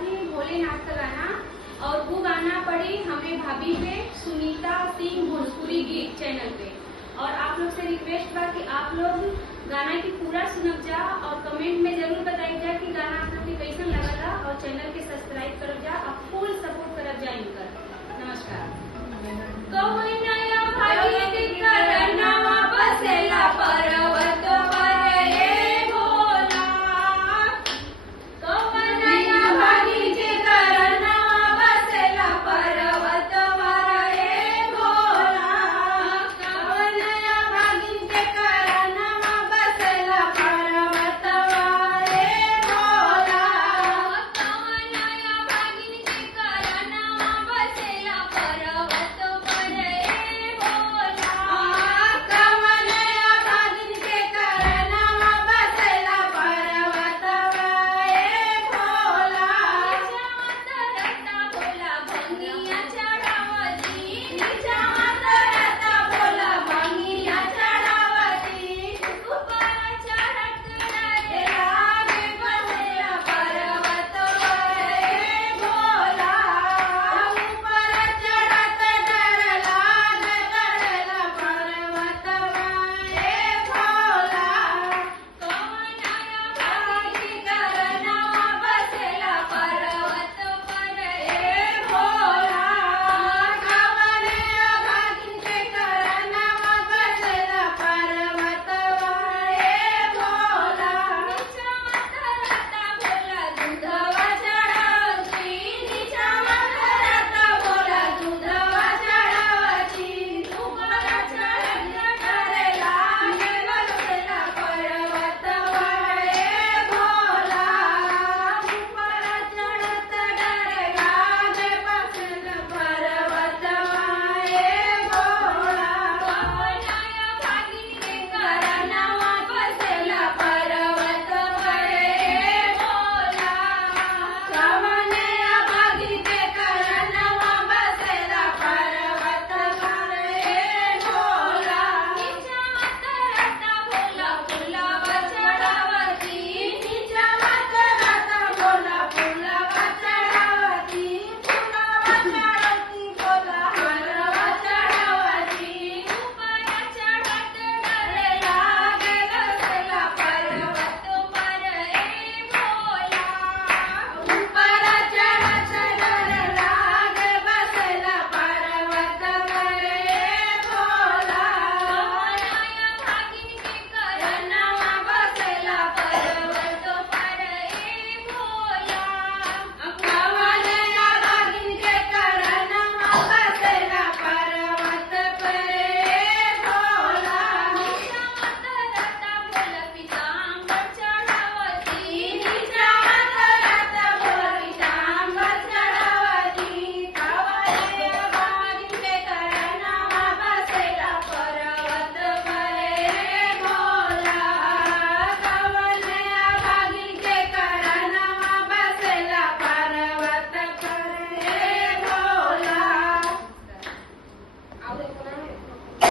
थी भोलेनाथ का गाना, और वो गाना पड़ी हमें भाभी पे सुनीता सिंह भोजपुरी गीत चैनल पे। और आप लोग से रिक्वेस्ट बा कि आप लोग गाना की पूरा सुनब जा और कमेंट में जरूर बताई जा कि गाना आप लोग के कैसन लगला, और चैनल के सब्सक्राइब करब जा और फुल सपोर्ट करब जा इनकर। नमस्कार।